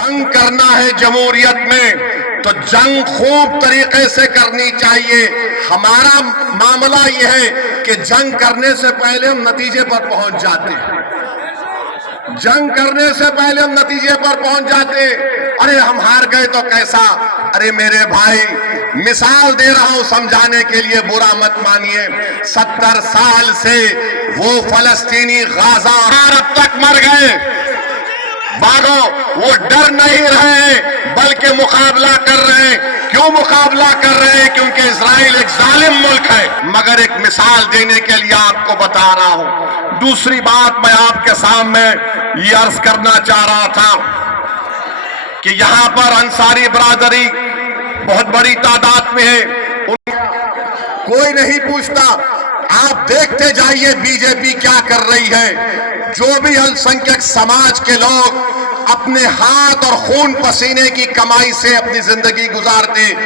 जंग करना है जमहूरियत में तो जंग खूब तरीके से करनी चाहिए। हमारा मामला यह है कि जंग करने से पहले हम नतीजे पर पहुंच जाते हैं। जंग करने से पहले हम नतीजे पर पहुंच जाते हैं। अरे हम हार गए तो कैसा। अरे मेरे भाई, मिसाल दे रहा हूं समझाने के लिए, बुरा मत मानिए। 70 साल से वो फलस्तीनी गाजा अब तक मर गए, भागो, वो डर नहीं रहे बल्कि मुकाबला कर रहे हैं। क्यों मुकाबला कर रहे हैं? क्योंकि इजराइल एक जालिम मुल्क है। मगर एक मिसाल देने के लिए आपको बता रहा हूं। दूसरी बात मैं आपके सामने ये अर्ज करना चाह रहा था कि यहां पर अंसारी बरादरी बहुत बड़ी तादाद में है। कोई नहीं पूछता, आप देखते जाइए बीजेपी क्या कर रही है। जो भी अल्पसंख्यक समाज के लोग अपने हाथ और खून पसीने की कमाई से अपनी जिंदगी गुजारते,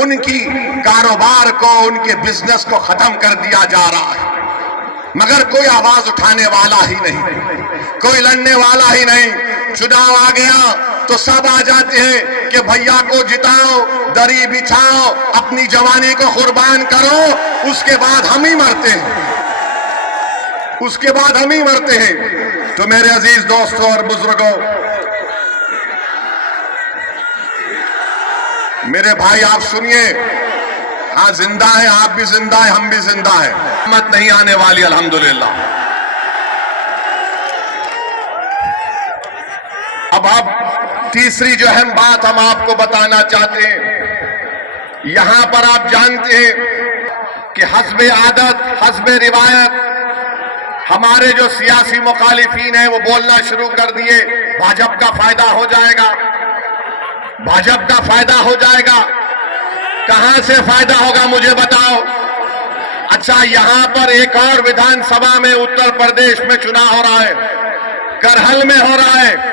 उनकी कारोबार को, उनके बिजनेस को खत्म कर दिया जा रहा है। मगर कोई आवाज उठाने वाला ही नहीं, कोई लड़ने वाला ही नहीं। चुनाव आ गया तो सब आ जाते हैं कि भैया को जिताओ, दरी बिछाओ, अपनी जवानी को कुर्बान करो, उसके बाद हम ही मरते हैं, उसके बाद हम ही मरते हैं। तो मेरे अजीज दोस्तों और बुजुर्गों, मेरे भाई आप सुनिए, हाँ जिंदा है, आप भी जिंदा है, हम भी जिंदा है। मत नहीं आने वाली अल्हम्दुलिल्लाह। अब तीसरी जो अहम बात हम आपको बताना चाहते हैं, यहां पर आप जानते हैं कि हस्बे आदत, हस्बे रिवायत हमारे जो सियासी मुखालिफीन हैं वो बोलना शुरू कर दिए, भाजपा का फायदा हो जाएगा, भाजपा का फायदा हो जाएगा। कहां से फायदा होगा मुझे बताओ। अच्छा, यहां पर एक और विधानसभा में उत्तर प्रदेश में चुनाव हो रहा है, करहल में हो रहा है।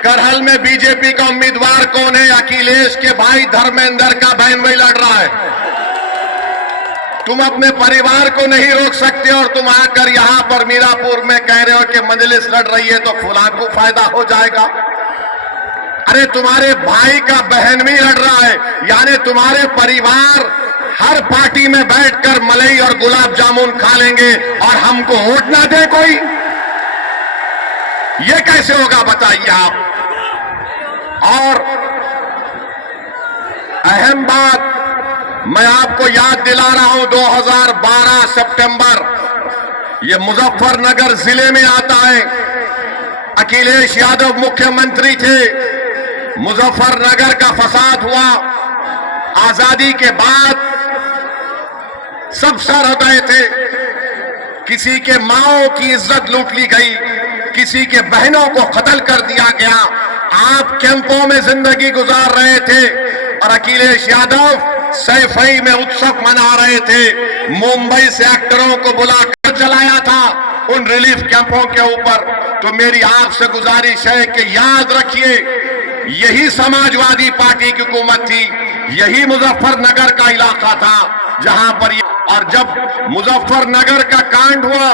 करहल में बीजेपी का उम्मीदवार कौन है? अखिलेश के भाई धर्मेंद्र का बहन भाई लड़ रहा है। तुम अपने परिवार को नहीं रोक सकते और तुम आकर यहां पर मीरापुर में कह रहे हो कि मजलिस लड़ रही है तो फुलां को फायदा हो जाएगा। अरे तुम्हारे भाई का बहन भी लड़ रहा है, यानी तुम्हारे परिवार हर पार्टी में बैठकर मलाई और गुलाब जामुन खा लेंगे और हमको वोट ना दे कोई। ये कैसे होगा बताइए आप। और अहम बात मैं आपको याद दिला रहा हूं, 2012 सितंबर, ये मुजफ्फरनगर जिले में आता है। अखिलेश यादव मुख्यमंत्री थे, मुजफ्फरनगर का फसाद हुआ। आजादी के बाद सब सर हो गए थे, किसी के माओ की इज्जत लूट ली गई, किसी के बहनों को कत्ल कर दिया गया। आप कैंपों में जिंदगी गुजार रहे थे और अखिलेश यादव सैफई में उत्सव मना रहे थे। मुंबई से एक्टरों को बुलाकर चलाया था उन रिलीफ कैंपों के ऊपर। तो मेरी आपसे गुजारिश है कि याद रखिए, यही समाजवादी पार्टी की हुकूमत थी, यही मुजफ्फरनगर का इलाका था जहां पर और जब मुजफ्फरनगर का कांड हुआ,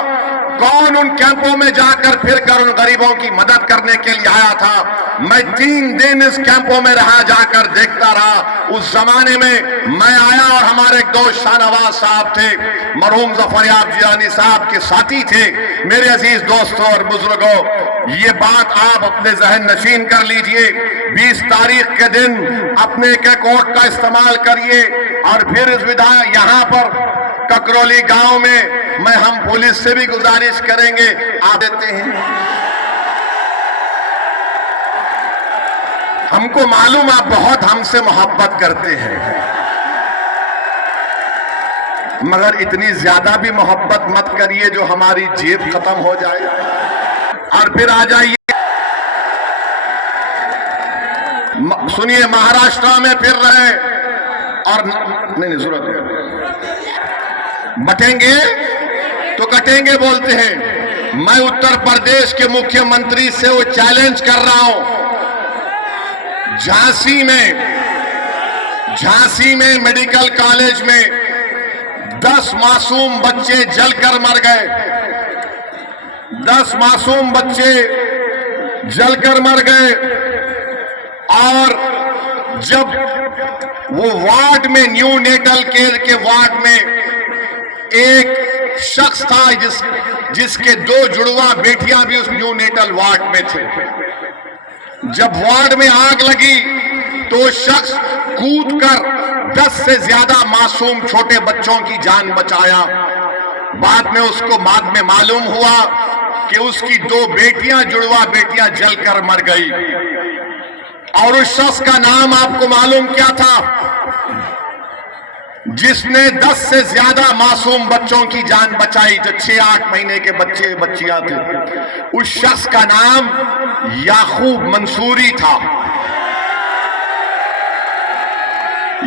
कौन उन कैंपों में जाकर फिर कर उन गरीबों की मदद करने के लिए आया था? मैं 3 दिन इस कैंपों में रहा, जाकर देखता रहा। उस जमाने में मैं आया और हमारे एक दोस्त शाहनवाज साहब थे, मरहूम जफरयाब जिलानी साहब के साथी थे। मेरे अजीज दोस्तों और बुजुर्गों, ये बात आप अपने जहन नशीन कर लीजिए। 20 तारीख के दिन अपने एक वोट का इस्तेमाल करिए और फिर इस विधायक यहां पर ककरौली गांव में मैं हम पुलिस से भी गुजारिश करेंगे, आप देते हैं। हमको मालूम आप बहुत हमसे मोहब्बत करते हैं, मगर इतनी ज्यादा भी मोहब्बत मत करिए जो हमारी जेब खत्म हो जाए। और फिर आ जाइए, सुनिए, महाराष्ट्र में फिर रहे और नहीं जरूरत है, बटेंगे तो कटेंगे बोलते हैं। मैं उत्तर प्रदेश के मुख्यमंत्री से वो चैलेंज कर रहा हूं। झांसी में मेडिकल कॉलेज में 10 मासूम बच्चे जलकर मर गए। 10 मासूम बच्चे जलकर मर गए। और जब वो वार्ड में, न्यू नेटल केयर के वार्ड में एक शख्स था जिसके 2 जुड़वा बेटियां भी उस न्यू नेटल वार्ड में थे। जब वार्ड में आग लगी तो शख्स कूदकर 10 से ज्यादा मासूम छोटे बच्चों की जान बचाया। बाद में मालूम हुआ कि उसकी 2 बेटियां, जुड़वा बेटियां जलकर मर गई। और उस शख्स का नाम आपको मालूम क्या था? जिसने 10 से ज्यादा मासूम बच्चों की जान बचाई, जो 6-8 महीने के बच्चे बच्चियां थे। उस शख्स का नाम याकूब मंसूरी था।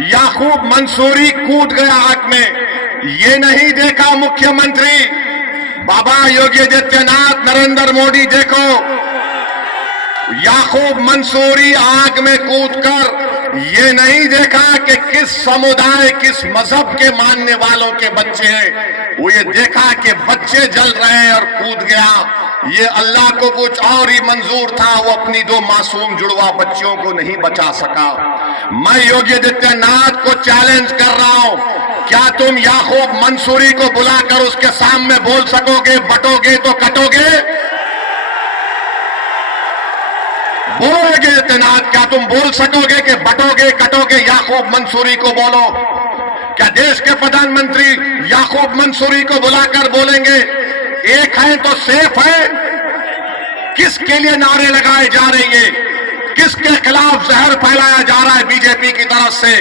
याकूब मंसूरी कूद गया आग में। ये नहीं देखा मुख्यमंत्री बाबा योगी आदित्यनाथ, नरेंद्र मोदी, देखो याकूब मंसूरी आग में कूदकर ये नहीं देखा कि किस समुदाय, किस मजहब के मानने वालों के बच्चे हैं। वो ये देखा कि बच्चे जल रहे हैं और कूद गया। ये अल्लाह को कुछ और ही मंजूर था, वो अपनी 2 मासूम जुड़वा बच्चियों को नहीं बचा सका। मैं योगी आदित्यनाथ को चैलेंज कर रहा हूं, क्या तुम याकूब मंसूरी को बुलाकर उसके सामने बोल सकोगे बटोगे तो कटोगे? बोलोगे आदित्यनाथ, क्या तुम बोल सकोगे कि बटोगे कटोगे? याकूब मंसूरी को बोलो। क्या देश के प्रधानमंत्री याकूब मंसूरी को बुलाकर बोलेंगे एक है तो सेफ है? किसके लिए नारे लगाए जा रहे हैं? किसके खिलाफ जहर फैलाया जा रहा है बीजेपी की तरफ से?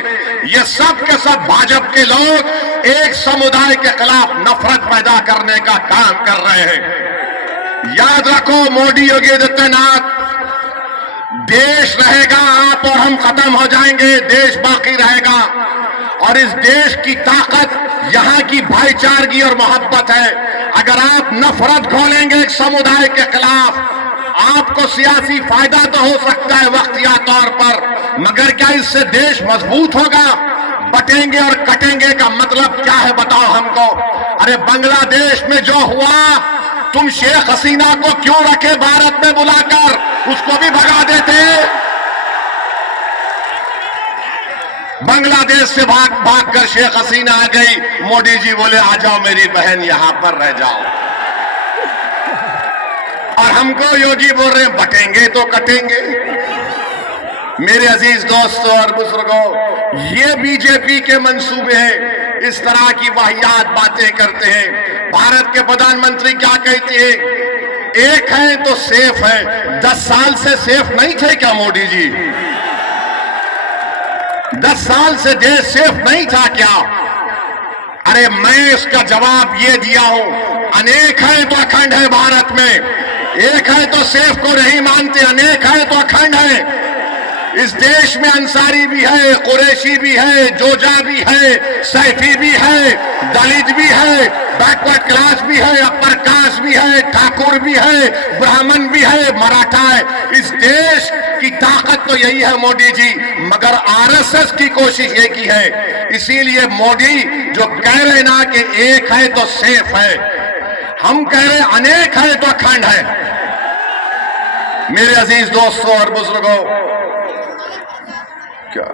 ये सब के सब भाजपा के लोग एक समुदाय के खिलाफ नफरत पैदा करने का काम कर रहे हैं। याद रखो मोदी, योगी आदित्यनाथ, देश रहेगा, आप और हम खत्म हो जाएंगे, देश बाकी रहेगा। और इस देश की ताकत यहां की भाईचारगी और मोहब्बत है। अगर आप नफरत खोलेंगे एक समुदाय के खिलाफ, आपको सियासी फायदा तो हो सकता है वक्तिया तौर पर, मगर क्या इससे देश मजबूत होगा? बटेंगे और कटेंगे का मतलब क्या है बताओ हमको? अरे बांग्लादेश में जो हुआ, तुम शेख हसीना को क्यों रखे भारत में बुलाकर? उसको भी भगा देते। बांग्लादेश से भाग कर शेख हसीना आ गई, मोदी जी बोले आ जाओ मेरी बहन, यहां पर रह जाओ। और हमको योगी बोल रहे हैं बटेंगे तो कटेंगे। मेरे अजीज दोस्तों और बुजुर्गों, ये बीजेपी के मंसूबे हैं। इस तरह की वाहियात बातें करते हैं। भारत के प्रधानमंत्री क्या कहते हैं? एक है तो सेफ है। 10 साल से सेफ नहीं थे क्या मोदी जी? 10 साल से देश सेफ नहीं था क्या? अरे मैं इसका जवाब ये दिया हूं, अनेक है तो अखंड है भारत में। एक है तो सेफ को नहीं मानते, अनेक है तो अखंड है। इस देश में अंसारी भी है, कुरैशी भी है, जोजा भी है, सैफी भी है, दलित भी है, बैकवर्ड क्लास भी है, अपर कास्ट भी है, ठाकुर भी है, ब्राह्मण भी है, मराठा है। इस देश की ताकत तो यही है मोदी जी, मगर आरएसएस की कोशिश ये की है। इसीलिए मोदी जो कह रहे ना कि एक है तो सेफ है, हम कह रहे अनेक है तो अखंड है। मेरे अजीज दोस्तों और बुजुर्गों, क्या